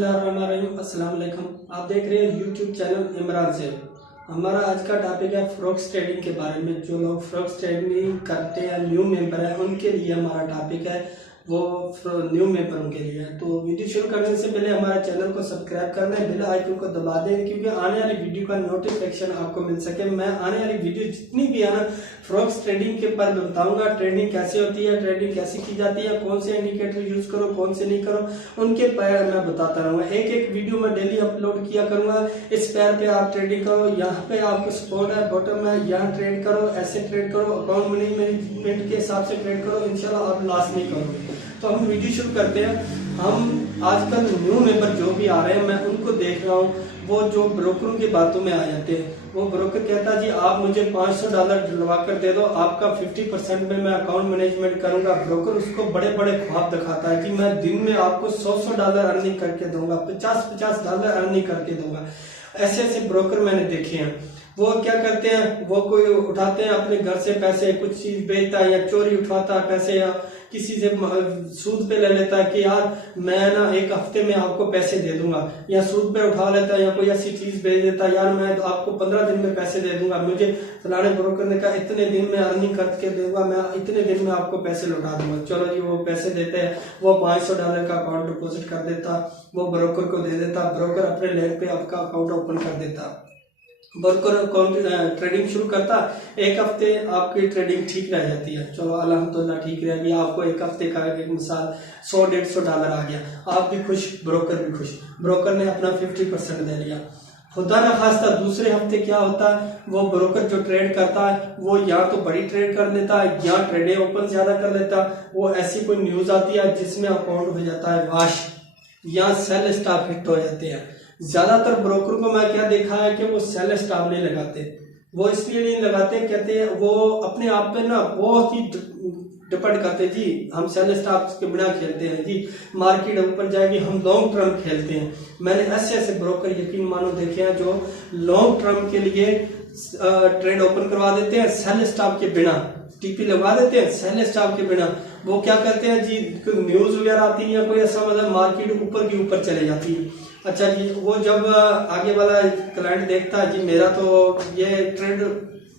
बिस्मिल्लाहिर्रहमानिर्रहीम। अस्सलाम वालेकुम। आप देख रहे हैं यूट्यूब चैनल इमरान से। हमारा आज का टॉपिक है फॉरेक्स ट्रेडिंग के बारे में। जो लोग फॉरेक्स ट्रेडिंग करते हैं, न्यू मेंबर है, उनके लिए हमारा टॉपिक है, वो न्यू मेंबरों के लिए है। तो वीडियो शुरू करने से पहले हमारे चैनल को सब्सक्राइब करना है, बेल आइकन को दबा दें, क्योंकि आने वाली वीडियो का नोटिफिकेशन आपको मिल सके। मैं आने वाली वीडियो जितनी भी है ना, फॉरेक्स ट्रेडिंग के ऊपर बताऊंगा। ट्रेडिंग कैसे होती है, ट्रेडिंग कैसे की जाती है, कौन से इंडिकेटर यूज करो, कौन से नहीं करो, उनके पैर मैं बताता रहूंगा। एक एक वीडियो मैं डेली अपलोड किया करूंगा। इस पैर पे आप ट्रेडिंग करो, यहाँ पे आपको सपोर्ट है, बॉटम है, यहाँ ट्रेड करो, ऐसे ट्रेड करो, अकाउंट मैनेजमेंट के हिसाब से ट्रेड करो, इंशाल्लाह आप लॉस नहीं करोगे। तो हम वीडियो शुरू करते हैं। हम आजकल न्यू मेंबर जो भी आ रहे हैं, मैं उनको देख रहा हूँ, वो जो ब्रोकरों की बातों में आ जाते हैं। वो ब्रोकर कहता है जी आप मुझे $500 डलवा कर दे दो, आपका 50% में मैं अकाउंट मैनेजमेंट करूंगा। ब्रोकर उसको बड़े बड़े ख्वाब दिखाता है कि मैं दिन में आपको $100 अर्निंग करके दूंगा, $50 अर्निंग करके दूंगा। ऐसे ऐसे ब्रोकर मैंने देखे हैं। वो क्या करते हैं, वो कोई उठाते हैं अपने घर से पैसे, कुछ चीज बेचता है या चोरी उठाता है पैसे, या किसी से सूद पे ले लेता है कि यार मैं ना एक हफ्ते में आपको पैसे दे दूंगा, या सूद पे उठा लेता है, या कोई ऐसी चीज भेज देता है, यार मैं आपको 15 दिन में पैसे दे दूंगा, मुझे फलाने ब्रोकर ने कहा इतने दिन में अर्निंग करके दूंगा, मैं इतने दिन में आपको पैसे लौटा दूंगा। चलो जी, वो पैसे देते हैं। वो $500 का अकाउंट डिपोजिट कर देता, वो ब्रोकर को दे देता, ब्रोकर अपने लिंक पे आपका अकाउंट ओपन कर देता, ब्रोकर अकाउंट ट्रेडिंग शुरू करता। एक हफ्ते आपकी ट्रेडिंग ठीक रह जाती है, चलो अल्हम्दुलिल्लाह ठीक रहेगी। आपको एक हफ्ते का एक मिसाल $100-150 आ गया, आप भी खुश, ब्रोकर भी खुश। ब्रोकर ने अपना 50% दे लिया। खुदा न खास्ता दूसरे हफ्ते क्या होता है, वो ब्रोकर जो ट्रेड करता है वो या तो बड़ी ट्रेड कर लेता है, या ट्रेडें ओपन ज्यादा कर लेता है। वो ऐसी कोई न्यूज आती है जिसमें अकाउंट हो जाता है वाश, या सेल स्टॉप हिट हो जाते हैं। ज्यादातर ब्रोकर को मैं क्या देखा है कि वो सेल स्टॉप नहीं लगाते। वो इसलिए नहीं लगाते, कहते हैं वो अपने आप पे ना बहुत ही डिपेंड करते जी, हम सेल स्टॉप के बिना खेलते हैं जी, मार्केट ऊपर जाएगी, हम लॉन्ग टर्म खेलते हैं। मैंने ऐसे ऐसे ब्रोकर यकीन मानो देखे हैं जो लॉन्ग टर्म के लिए ट्रेड ओपन करवा देते हैं सेल स्टॉप के बिना, टीपी लगा देते हैं सेल स्टॉप के बिना। वो क्या करते हैं जी, न्यूज वगैरह आती है, कोई ऐसा मतलब मार्केट ऊपर की ऊपर चले जाती है। अच्छा जी, वो जब आगे वाला क्लाइंट देखता है जी मेरा तो ये ट्रेड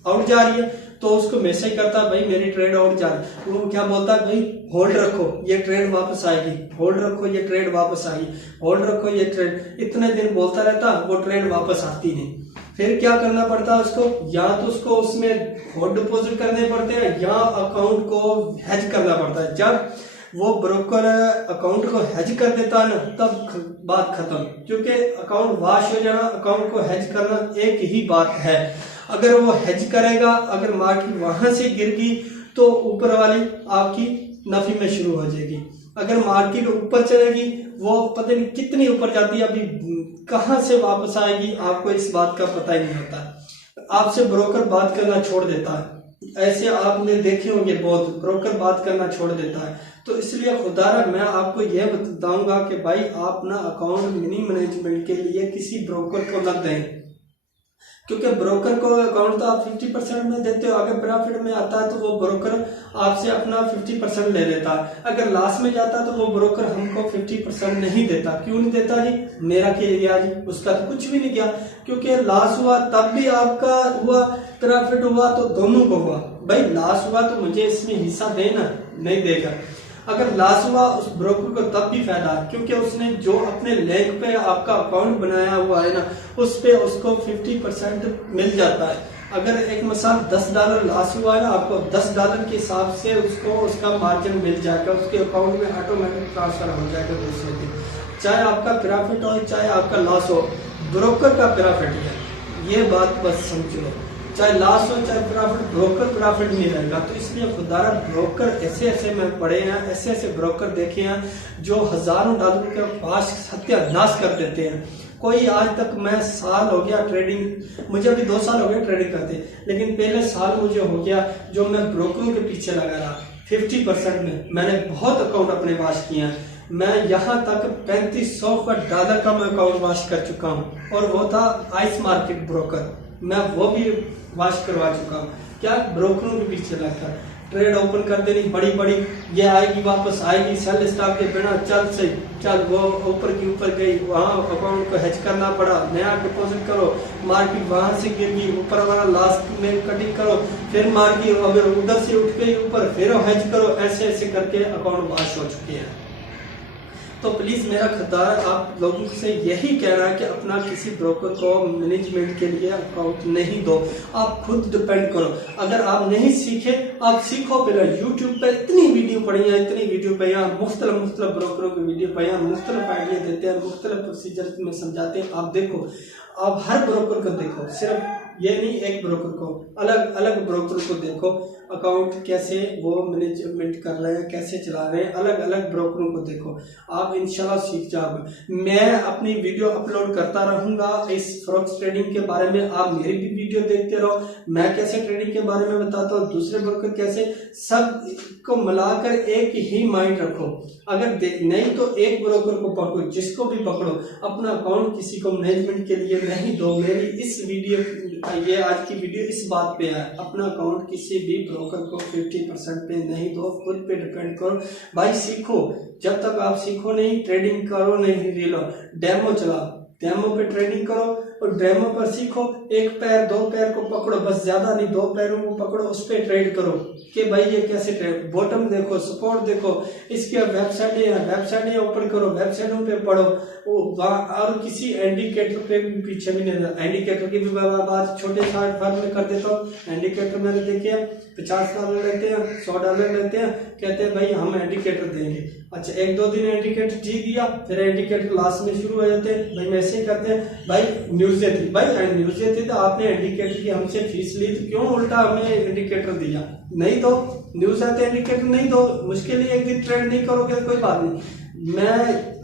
आउट जा रही है, तो उसको मैसेज करता है भाई मेरी ट्रेड आउट जा रही है। वो क्या बोलता है, भाई होल्ड रखो ये ट्रेड वापस आएगी, होल्ड रखो ये ट्रेड वापस आएगी, होल्ड रखो ये ट्रेड। इतने दिन बोलता रहता, वो ट्रेड वापस आती नहीं। फिर क्या करना पड़ता है उसको, या तो उसको उसमें होल्ड डिपॉजिट करने पड़ते हैं, या अकाउंट को हेज करना पड़ता है। जब वो ब्रोकर अकाउंट को हेज कर देता है ना, तब बात खत्म, क्योंकि अकाउंट वॉश हो जाना, अकाउंट को हेज करना एक ही बात है। अगर वो हेज करेगा, अगर मार्केट वहां से गिर गई तो ऊपर वाली आपकी नफी में शुरू हो जाएगी। अगर मार्केट ऊपर चलेगी, वो पता नहीं कितनी ऊपर जाती है, अभी कहां से वापस आएगी आपको इस बात का पता ही नहीं होता। आपसे ब्रोकर बात करना छोड़ देता है, ऐसे आपने देखे होंगे बहुत, ब्रोकर बात करना छोड़ देता है। तो इसलिए खुदारा मैं आपको यह बताऊंगा कि भाई आप ना अकाउंट मिनी मैनेजमेंट के लिए किसी ब्रोकर को न दें, क्योंकि ब्रोकर को अकाउंट तो आप 50% में देते हो, अगर प्रॉफिट में आता है तो वो ब्रोकर आपसे अपना 50% ले लेता है, अगर लॉस में जाता है तो वो ब्रोकर हमको 50% नहीं देता। क्यों नहीं देता जी, मेरा क्या गया जी, उसका तो कुछ भी नहीं गया, क्योंकि लॉस हुआ तब भी आपका हुआ, प्रॉफिट हुआ तो दोनों को हुआ। भाई लॉस हुआ तो मुझे इसमें हिस्सा देना, नहीं देगा। अगर लॉस हुआ उस ब्रोकर को तब भी फायदा है, क्योंकि उसने जो अपने लिंक पे आपका अकाउंट बनाया हुआ है ना, उस पे उसको 50% मिल जाता है। अगर एक मिसाल $10 लॉस हुआ है ना, आपको $10 के हिसाब से उसको उसका मार्जिन मिल जाएगा, उसके अकाउंट में ऑटोमेटिक ट्रांसफर हो जाएगा दूसरे दिन। चाहे आपका प्रॉफिट हो चाहे आपका लॉस हो, ब्रोकर का प्रॉफिट है, ये बात बस समझो। चाहे लॉस हो चाहे प्रॉफिट, ब्रोकर प्रॉफिट नहीं रहेगा। तो इसलिए खुदारा ब्रोकर ऐसे ऐसे मैं पढ़े हैं, ऐसे ऐसे ब्रोकर देखे हैं जो हजारों डॉलर के पास सत्यानाश कर देते हैं। कोई आज तक, मैं साल हो गया ट्रेडिंग, मुझे अभी 2 साल हो गए ट्रेडिंग करते, लेकिन पहले साल मुझे हो गया जो मैं ब्रोकरों के पीछे लगा रहा। 50% में मैंने बहुत अकाउंट अपने वाश किए हैं। मैं यहाँ तक $3500 का मैं अकाउंट वाश कर चुका हूँ, और वो था आइस मार्केट ब्रोकर, मैं वो भी वाश करवा चुका हूँ। क्या ब्रोकरों के पीछे लगकर ट्रेड ओपन कर देनी बड़ी बड़ी, ये आएगी वापस आएगी सेल स्टॉप के बिना, चल वो ऊपर की ऊपर गई, वहाँ अकाउंट को हैच करना पड़ा, नया डिपॉजिट करो, मार्केट वहां से गिर गई, ऊपर वाला लास्ट में कटिंग करो, फिर मार्केट अगर उधर से उठ गई ऊपर फिर हैच करो, ऐसे ऐसे करके अकाउंट वॉश हो चुके हैं। तो प्लीज मेरा खिताब आप लोगों से यही कहना है कि अपना किसी ब्रोकर को मैनेजमेंट के लिए अकाउंट नहीं दो, आप खुद डिपेंड करो। अगर आप नहीं सीखे आप सीखो, पहले यूट्यूब पे इतनी वीडियो पड़ी है, इतनी वीडियो पे यहाँ मुख्तलिफ ब्रोकरों की वीडियो पे यहाँ मुख्तलिफ आइडिया देते हैं, मुख्तलिफ प्रोसीजर में समझाते हैं। आप देखो, आप हर ब्रोकर को देखो, सिर्फ ये नहीं एक ब्रोकर को, अलग अलग ब्रोकर को देखो, अकाउंट कैसे वो मैनेजमेंट कर रहे हैं, कैसे चला रहे हैं, अलग अलग ब्रोकरों को देखो, आप इंशाल्लाह सीख जाओगे। मैं अपनी वीडियो अपलोड करता रहूंगा इस फॉरेक्स ट्रेडिंग के बारे में, आप मेरी भी वीडियो देखते रहो, मैं कैसे ट्रेडिंग के बारे में बताता हूँ, दूसरे ब्रोकर कैसे, सब को मिलाकर एक ही माइंड रखो। अगर नहीं तो एक ब्रोकर को पकड़ो, जिसको भी पकड़ो, अपना अकाउंट किसी को मैनेजमेंट के लिए नहीं दो। मेरी इस वीडियो, ये आज की वीडियो इस बात पे है, अपना अकाउंट किसी भी ब्रोकर को 50% पे नहीं दो, खुद पे डिपेंड करो भाई, सीखो। जब तक आप सीखो नहीं, ट्रेडिंग करो नहीं, रीलो डेमो चलाओ, डेमो पे ट्रेडिंग करो और डेमो पर सीखो। एक पैर दो पैर को पकड़ो, बस ज्यादा नहीं, दो पैरों को पकड़ो, उस पर ट्रेड करो कि भाई ये कैसे ट्रेड, बॉटम देखो, सपोर्ट देखो, इसके वेबसाइटें ओपन करो, वेबसाइटों पे पढ़ो, और किसी इंडिकेटर पे भी पीछे भी नहीं। इंडिकेटर की भी बात छोटे शॉर्ट फॉर्म में कर देता हूँ। इंडिकेटर मैंने देखे $50 लेते हैं, $100 लेते हैं, कहते हैं भाई हम इंडिकेटर देंगे। अच्छा, एक दो दिन इंडिकेटर जी दिया, फिर इंडिकेटर लास्ट में शुरू हो जाते हैं, भाई वैसे ही करते हैं, भाई न्यूज़ें थी, भाई न्यूज़ें थी तो आपने इंडिकेटर की हमसे फीस ली, तो क्यों उल्टा हमें इंडिकेटर दिया? नहीं दो, न्यूज़ आते इंडिकेटर नहीं दो, मुश्किल ही एक दिन ट्रेड नहीं करोगे कोई बात नहीं। मैं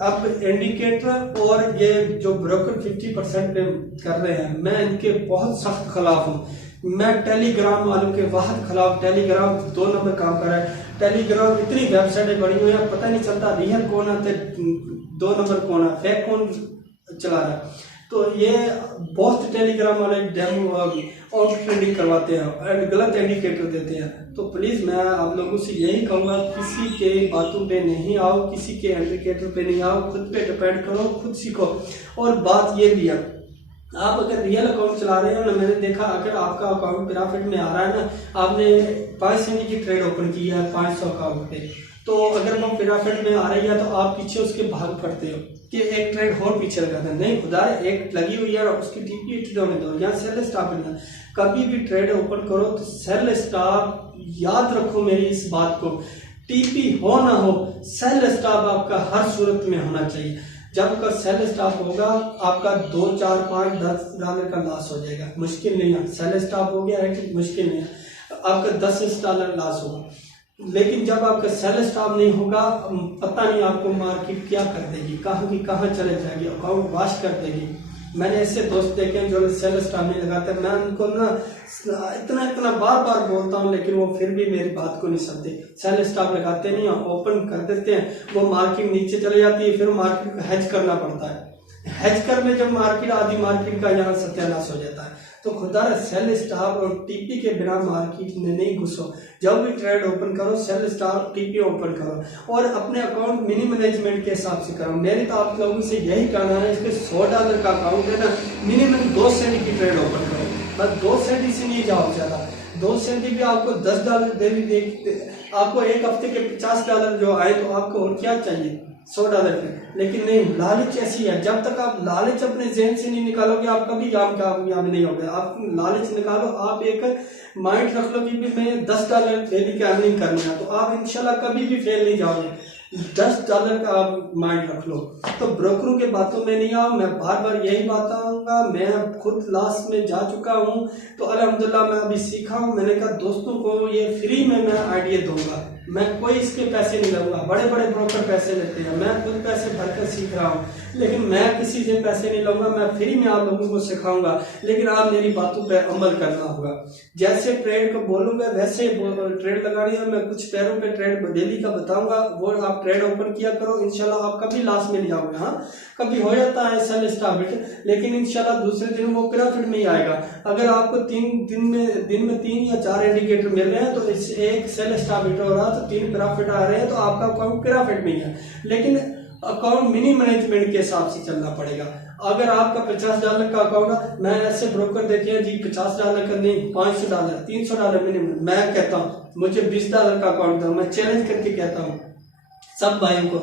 अब इंडिकेटर और ये जो ब्रोकर 50% पे कर रहे हैं, मैं इनके बहुत सख्त खिलाफ हूँ। मैं टेलीग्राम वालों के बहुत खिलाफ, टेलीग्राम 2 नंबर काम कर रहा है। टेलीग्राम इतनी वेबसाइटें बनी हुई है, पता नहीं चलता रियल कौन है, 2 नंबर कौन है, फेक कौन चला रहा है। तो ये बहुत टेलीग्राम वाले डेमो और ट्रेडिंग करवाते हैं, गलत इंडिकेटर देते हैं। तो प्लीज मैं आप लोगों से यही कहूँगा, किसी के बातों पे नहीं आओ, किसी के इंडिकेटर पे नहीं आओ, खुद पे डिपेंड करो, खुद सीखो। और बात ये भी है, आप अगर रियल अकाउंट चला रहे हो ना, मैंने देखा अगर आपका अकाउंट प्रॉफिट में आ रहा है ना, आपने 5 सेंट की ट्रेड ओपन की है 500 अकाउंट पे, तो अगर वो प्रॉफिट में आ रही है तो आप पीछे उसके भाग पड़ते हो कि एक ट्रेड और पीछे लगाते हैं। नहीं खुदा, एक लगी हुई है, उसकी टीपी हिट होने दो, या सेल स्टॉप मिलना। कभी भी ट्रेड ओपन करो तो सेल स्टॉप याद रखो, मेरी इस बात को, टीपी हो ना हो, सेल स्टॉप आपका हर सूरत में होना चाहिए। जब का सेल स्टॉप होगा आपका 2, 4, 5, $10 का लॉस हो जाएगा, मुश्किल नहीं है। सेल स्टॉप हो गया है कि मुश्किल नहीं है, आपका $10 लॉस होगा। लेकिन जब आपका सेल स्टॉप नहीं होगा, पता नहीं आपको मार्केट क्या कर देगी, कहाँ की कहाँ चले जाएगी, अकाउंट वॉश कर देगी। मैंने ऐसे दोस्त देखे हैं जो सेल स्टॉप नहीं लगाते, मैं उनको ना इतना बार बार बोलता हूँ, लेकिन वो फिर भी मेरी बात को नहीं सुनते। सेल स्टॉप लगाते नहीं, ओपन कर देते हैं, वो मार्केट नीचे चले जाती है, फिर मार्केट को हेज करना पड़ता है। हेज कर में जब मार्केट आधी मार्केट का यहाँ सत्यानाश हो जाता है। तो खुदा सेल स्टॉप और टीपी के बिना मार्केट में नहीं घुसो। जब भी ट्रेड ओपन करो सेल स्टॉप टीपी ओपन करो और अपने अकाउंट मिनी मैनेजमेंट के हिसाब से करो। मेरी तो आप लोगों से यही कहना है, इसके $100 का अकाउंट है ना, मिनिमम 2 सेंट की ट्रेड ओपन करो, बस 2 सेंट ही से नहीं जाओ ज्यादा। 2 सेंट भी आपको $10 दे भी, आपको एक हफ्ते के $50 जो आए तो आपको और क्या चाहिए $100 पे। लेकिन नहीं, लालच ऐसी है, जब तक आप लालच अपने जहन से नहीं निकालोगे आप कभी कामयाब नहीं होगे। आप लालच निकालो, आप एक माइंड रख लो कि मैं $10 डेली की अर्निंग करनी है, तो आप इंशाल्लाह कभी भी फेल नहीं जाओगे। $10 का आप माइंड रख लो। तो ब्रोकरों के बातों में नहीं आओ, मैं बार बार यही बात आऊंगा। मैं खुद लास्ट में जा चुका हूँ, तो अल्हम्दुलिल्लाह मैं अभी सीखा हूँ। मैंने कहा दोस्तों को ये फ्री में मैं आइडिया दूंगा, मैं कोई इसके पैसे नहीं लूंगा। बड़े बड़े ब्रोकर पैसे लेते हैं, मैं खुद पैसे भरकर सीख रहा हूँ। लेकिन मैं किसी से पैसे नहीं लूंगा, मैं फ्री में आप लोगों को सिखाऊंगा, लेकिन आप मेरी बातों पे अमल करना होगा। जैसे ट्रेड को बोलूंगा वैसे ट्रेड लगानी है। मैं कुछ पैरों पे ट्रेड डेली का बताऊंगा, वो आप ट्रेड ओपन किया करो, इंशाल्लाह आप कभी लॉस में नहीं जाओगे। हाँ, कभी हो जाता है सेल स्टॉप, लेकिन इंशाल्लाह दूसरे दिन वो प्रॉफिट में ही आएगा। अगर आपको दिन में 3 या 4 इंडिकेटर मिल रहे हैं तो इस एक सेल स्टॉप हो रहा तो 3 प्रॉफिट आ रहे हैं, तो आपका अकाउंट प्रॉफिट में ही है। लेकिन अकाउंट मिनी मैनेजमेंट के हिसाब से चलना पड़ेगा। अगर आपका $50 का अकाउंट है, मैं ऐसे ब्रोकर देखे हैं जी $50 का नहीं, $500 $300 मिनिमम। मैं कहता हूँ मुझे $20 का अकाउंट था, मैं चैलेंज करके कहता हूँ सब भाइयों को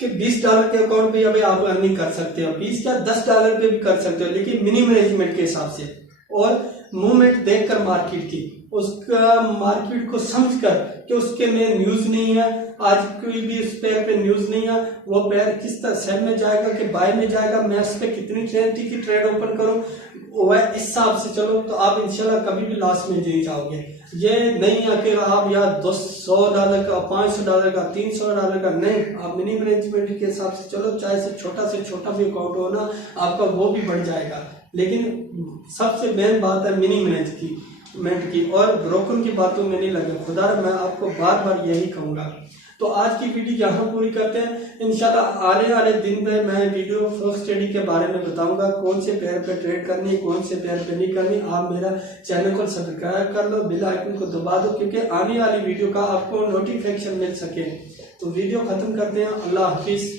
कि $20 के अकाउंट पे अभी आप अर्निंग कर सकते हो, 20 या $10 पे भी कर सकते हो, लेकिन मिनी मैनेजमेंट के हिसाब से और मूवमेंट देखकर मार्केट की, उसका मार्केट को समझकर कि उसके में न्यूज नहीं है, आज कोई भी उस पैर पे न्यूज नहीं है, वो पैर किस तरह सेल में जाएगा कि बाय में जाएगा, मैं उस पर कितनी ट्रेंड थी कि ट्रेड ओपन करूं, वह इस हिसाब से चलो तो आप इंशाल्लाह कभी भी लॉस में नहीं जाओगे। ये नहीं है कि आप या $200 का, $500 का, $300 का, नहीं, आप मिनी मैनेजमेंट के हिसाब से चलो, चाहे से छोटा भी अकाउंट हो ना, आपका वो भी बढ़ जाएगा। लेकिन सबसे मेन बात है मिनी मैनेजमेंट की, और ब्रोकर की बातों में नहीं लगे। खुदा मैं आपको बार बार यही कहूंगा। तो आज की वीडियो यहाँ पूरी करते हैं। इंशाल्लाह आने वाले दिन में मैं वीडियो फ्रॉक्स ट्रेडिंग के बारे में बताऊंगा, कौन से पेयर पे ट्रेड करनी, कौन से पेयर पे नहीं करनी। आप मेरा चैनल को सब्सक्राइब कर लो, बेल आइकन को दबा दो, क्योंकि आने वाली वीडियो का आपको नोटिफिकेशन मिल सके। तो वीडियो खत्म करते हैं। अल्लाह हाफिज।